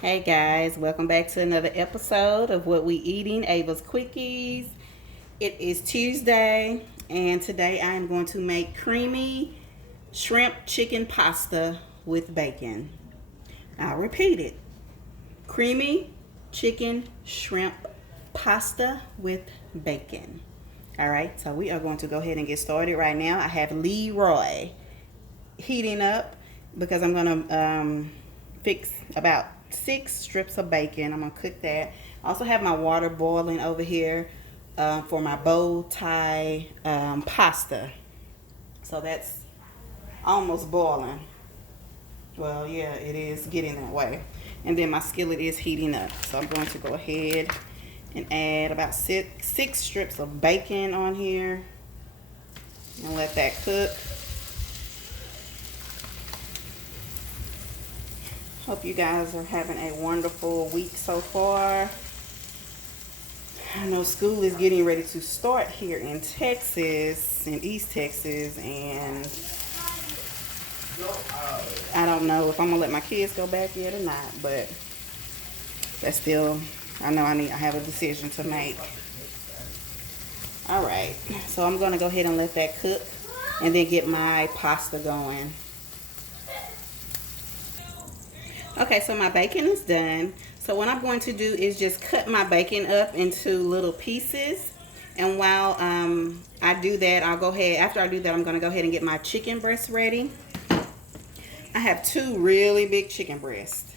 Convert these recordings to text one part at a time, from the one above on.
Hey guys, welcome back to another episode of What We Eating, Ava's Quickies. It is Tuesday, and today I am going to make creamy shrimp chicken pasta with bacon. I'll repeat it. Creamy chicken shrimp pasta with bacon. All right, so we are going to go ahead and get started right now. I have Leroy heating up because I'm going to fix about 6 strips of bacon. I'm gonna cook that. I also have my water boiling over here for my bow tie pasta. So that's almost boiling. Well, yeah, it is getting that way. And then my skillet is heating up. So I'm going to go ahead and add about six strips of bacon on here and let that cook. Hope you guys are having a wonderful week so far. I know school is getting ready to start here in Texas, in East Texas, and I don't know if I'm gonna let my kids go back yet or not, but that's still, I know I have a decision to make. All right, so I'm gonna go ahead and let that cook and then get my pasta going. Okay, so my bacon is done. So what I'm going to do is just cut my bacon up into little pieces. And while I do that, after I do that, I'm going to go ahead and get my chicken breasts ready. I have 2 really big chicken breasts.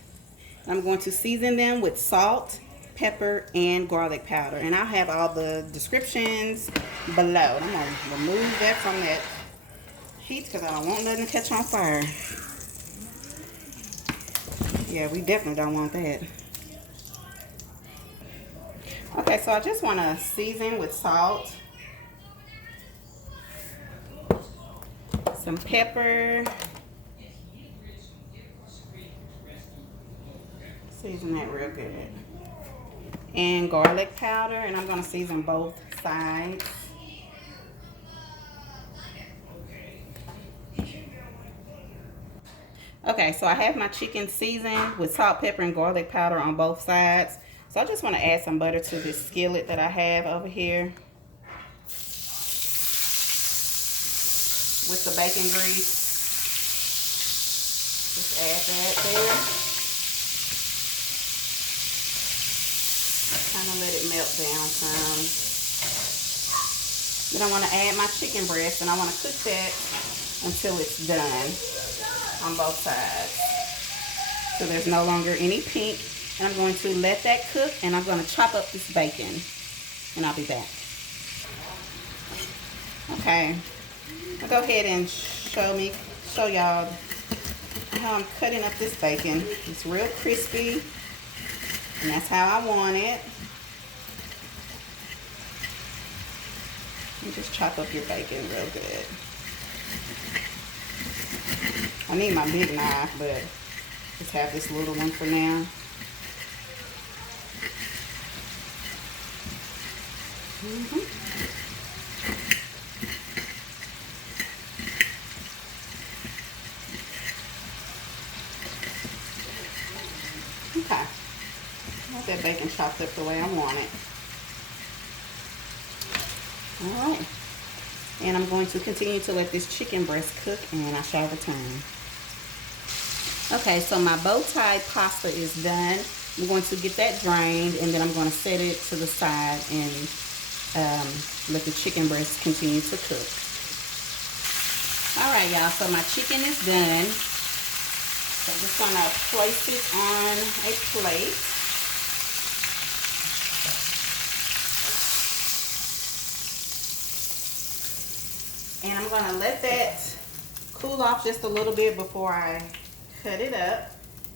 I'm going to season them with salt, pepper, and garlic powder. And I'll have all the descriptions below. I'm going to remove that from that heat because I don't want nothing to catch on fire. Yeah, we definitely don't want that. Okay, so I just want to season with salt, some pepper, season that real good, and garlic powder, and I'm going to season both sides. Okay, so I have my chicken seasoned with salt, pepper, and garlic powder on both sides. So I just want to add some butter to this skillet that I have over here with the bacon grease. Just add that there. Kind of let it melt down some. Then I want to add my chicken breast, and I want to cook that until it's done on both sides. So there's no longer any pink. And I'm going to let that cook, and I'm going to chop up this bacon, and I'll be back. Okay, I'll go ahead and show y'all how I'm cutting up this bacon. It's real crispy, and that's how I want it. You just chop up your bacon real good. I need my big knife, but just have this little one for now. Okay, I want that bacon chopped up the way I want it. All right, and I'm going to continue to let this chicken breast cook, and I shall return. Okay, so my bow tie pasta is done. I'm going to get that drained, and then I'm going to set it to the side and let the chicken breast continue to cook. All right, y'all, so my chicken is done. So I'm just going to place it on a plate. And I'm going to let that cool off just a little bit before I cut it up.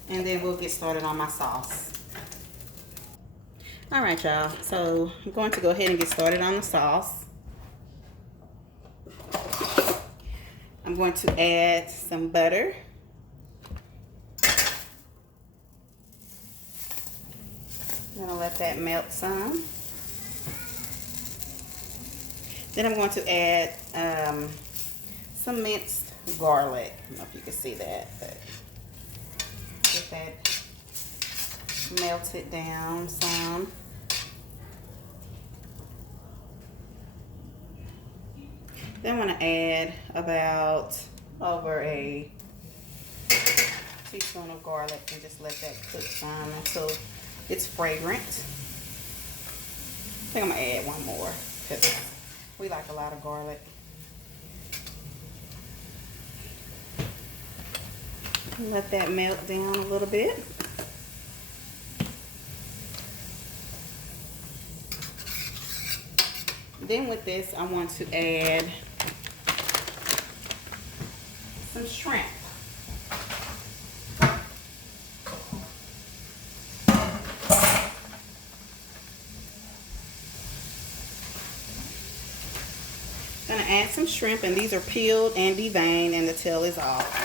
And then we'll get started on my sauce. All right, y'all. So I'm going to go ahead and get started on the sauce. I'm going to add some butter. I'm going to let that melt some. Then I'm going to add some minced garlic. I don't know if you can see that, but get that melt it down some. Then I'm going to add about over a teaspoon of garlic and just let that cook some until it's fragrant. I think I'm going to add one more because we like a lot of garlic. Let that melt down a little bit. Then with this, I want to add some shrimp. I'm gonna add some shrimp, and these are peeled and deveined, and the tail is off.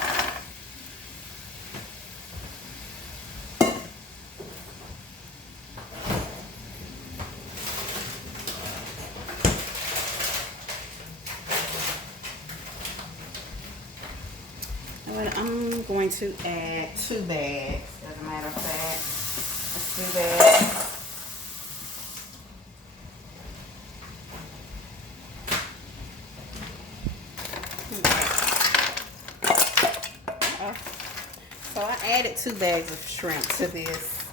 I'm going to add 2 bags, as a matter of fact. Let's do that. So I added 2 bags of shrimp to this.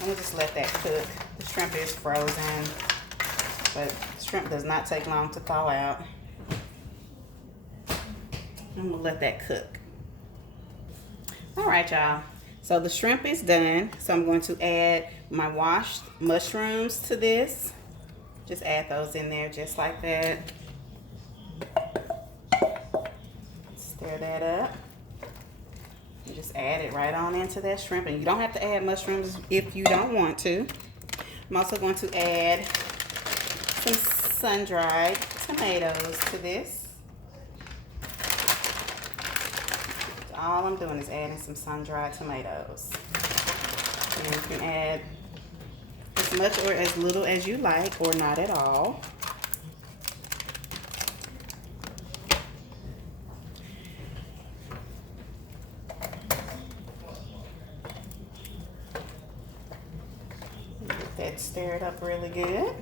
I'm gonna just let that cook. The shrimp is frozen, but shrimp does not take long to thaw out. I'm gonna let that cook. All right, y'all. So the shrimp is done. So I'm going to add my washed mushrooms to this. Just add those in there just like that. Stir that up. You just add it right on into that shrimp. And you don't have to add mushrooms if you don't want to. I'm also going to add some sun-dried tomatoes to this. All I'm doing is adding some sun-dried tomatoes. And you can add as much or as little as you like, or not at all. Get that stirred up really good.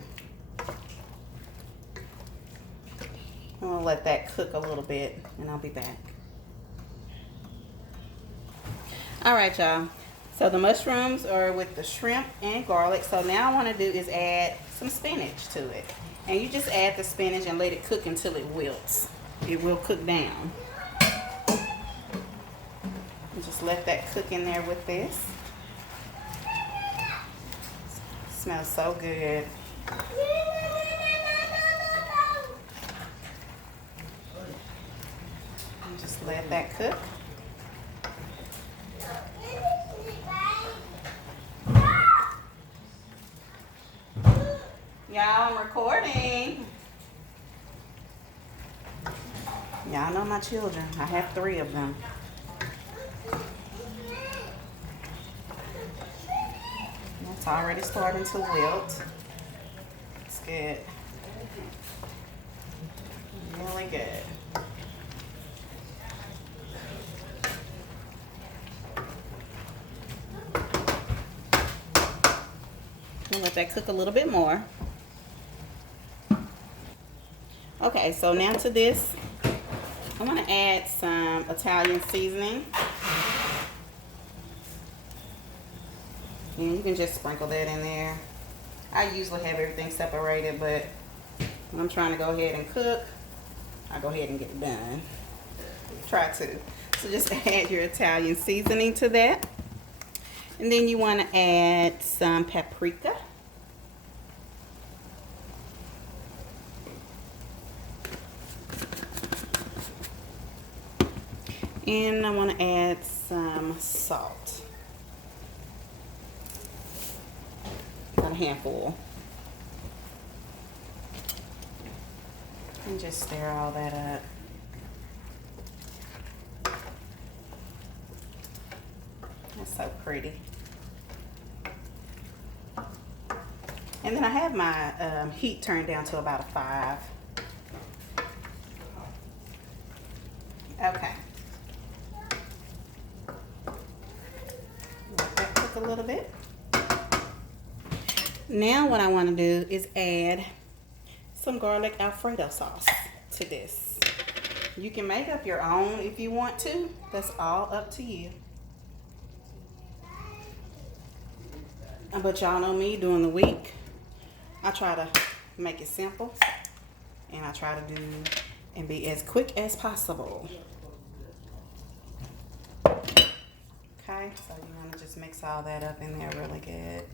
I'm gonna let that cook a little bit, and I'll be back. All right, y'all. So the mushrooms are with the shrimp and garlic. So now I want to do is add some spinach to it. And you just add the spinach and let it cook until it wilts. It will cook down. And just let that cook in there with this. It smells so good. And just let that cook. Y'all, I'm recording. Y'all know my children. I have 3 of them. It's already starting to wilt. It's good. Really good. I'll let that cook a little bit more. Okay, so now to this, I'm going to add some Italian seasoning. And you can just sprinkle that in there. I usually have everything separated, but when I'm trying to go ahead and cook, I go ahead and get it done. Try to. So just add your Italian seasoning to that. And then you want to add some paprika. And I want to add some salt. About a handful. And just stir all that up. That's so pretty. And then I have my heat turned down to about a 5. Okay. Let that cook a little bit. Now what I want to do is add some garlic Alfredo sauce to this. You can make up your own if you want to. That's all up to you. But y'all know me, during the week, I try to make it simple. And I try to do and be as quick as possible. Okay, so you want to just mix all that up in there really good.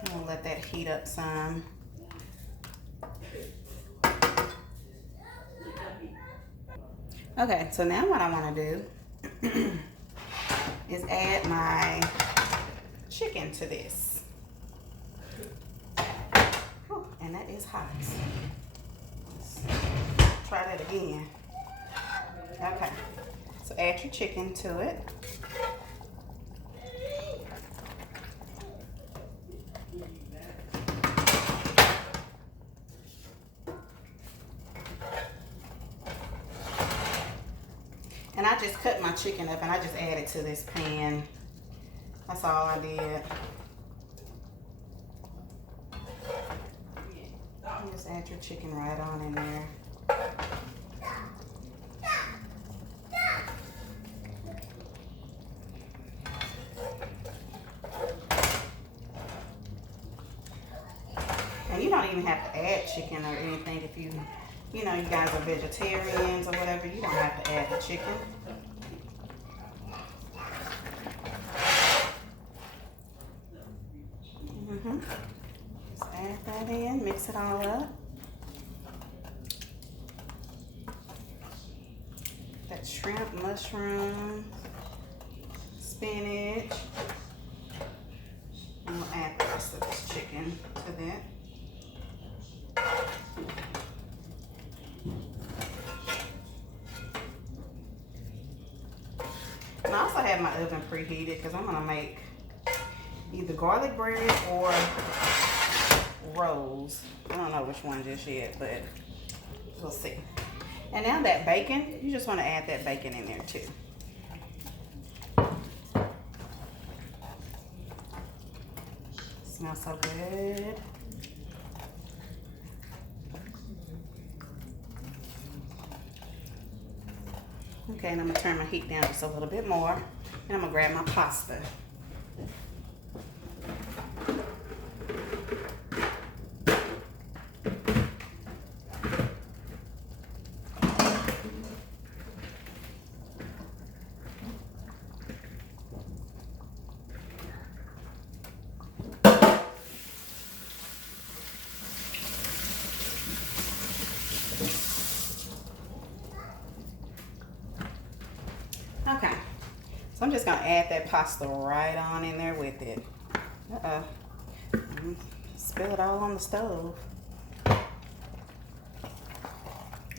I'm gonna let that heat up some. Okay, so now what I want to do is add my chicken to this. Whew, and that is hot. Let's try that again. Okay, so add your chicken to it. And I just cut my chicken up and I just added to this pan. That's all I did. You just add your chicken right on in there. And you don't even have to add chicken or anything if you know, you guys are vegetarians or whatever. You don't have to add the chicken. Just add that in, mix it all up. That shrimp, mushroom, spinach. And we'll add the rest of this chicken to that. And I also have my oven preheated because I'm going to make either garlic bread or rolls. I don't know which one just yet, but we'll see. And now that bacon, you just want to add that bacon in there too. Smells so good. Okay, and I'm gonna turn my heat down just a little bit more, and I'm gonna grab my pasta. Okay, so I'm just gonna add that pasta right on in there with it. Spill it all on the stove.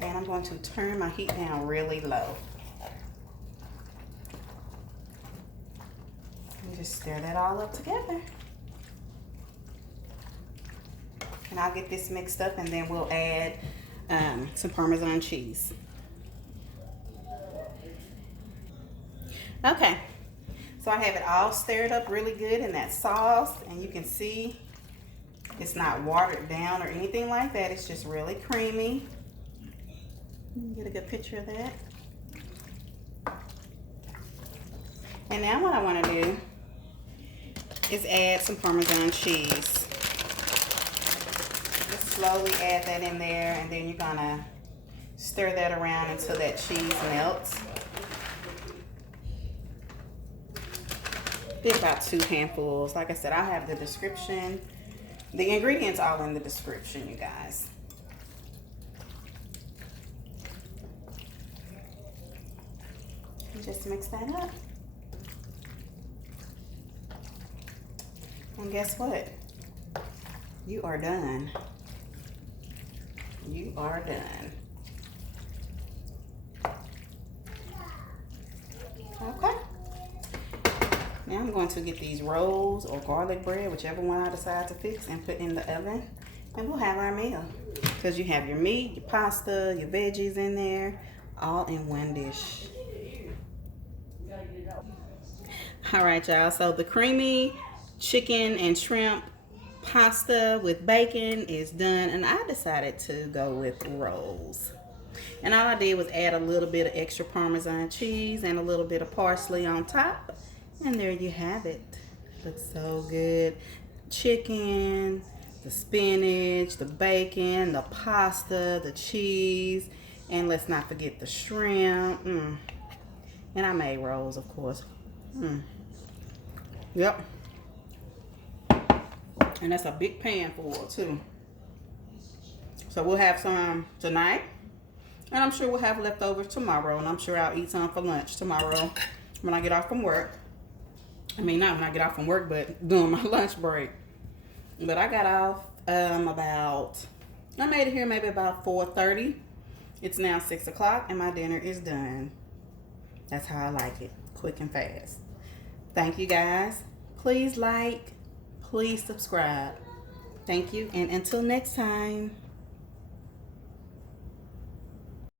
And I'm going to turn my heat down really low. And just stir that all up together. And I'll get this mixed up and then we'll add some Parmesan cheese. Okay, so I have it all stirred up really good in that sauce, and you can see it's not watered down or anything like that. It's just really creamy. Get a good picture of that. And now what I want to do is add some Parmesan cheese. Just slowly add that in there, and then you're gonna stir that around until that cheese melts. Did about 2 handfuls. Like I said, I'll have the description. The ingredients all in the description, you guys. And just mix that up. And guess what? You are done. You are done. Okay. Now I'm going to get these rolls or garlic bread, whichever one I decide to fix, and put in the oven, and we'll have our meal. because you have your meat, your pasta, your veggies in there, all in one dish. All right, y'all. So the creamy chicken and shrimp pasta with bacon is done, and I decided to go with rolls. And all I did was add a little bit of extra Parmesan cheese and a little bit of parsley on top. And there you have it. Looks so good. Chicken, the spinach, the bacon, the pasta, the cheese, and let's not forget the shrimp. And I made rolls, of course. Yep. And that's a big pan full too. So we'll have some tonight. And I'm sure we'll have leftovers tomorrow. And I'm sure I'll eat some for lunch tomorrow when I get off from work. I mean, not when I get off from work, but during my lunch break. But I got off I made it here maybe about 4:30. It's now 6 o'clock and my dinner is done. That's how I like it. Quick and fast. Thank you guys. Please like, please subscribe. Thank you, and until next time.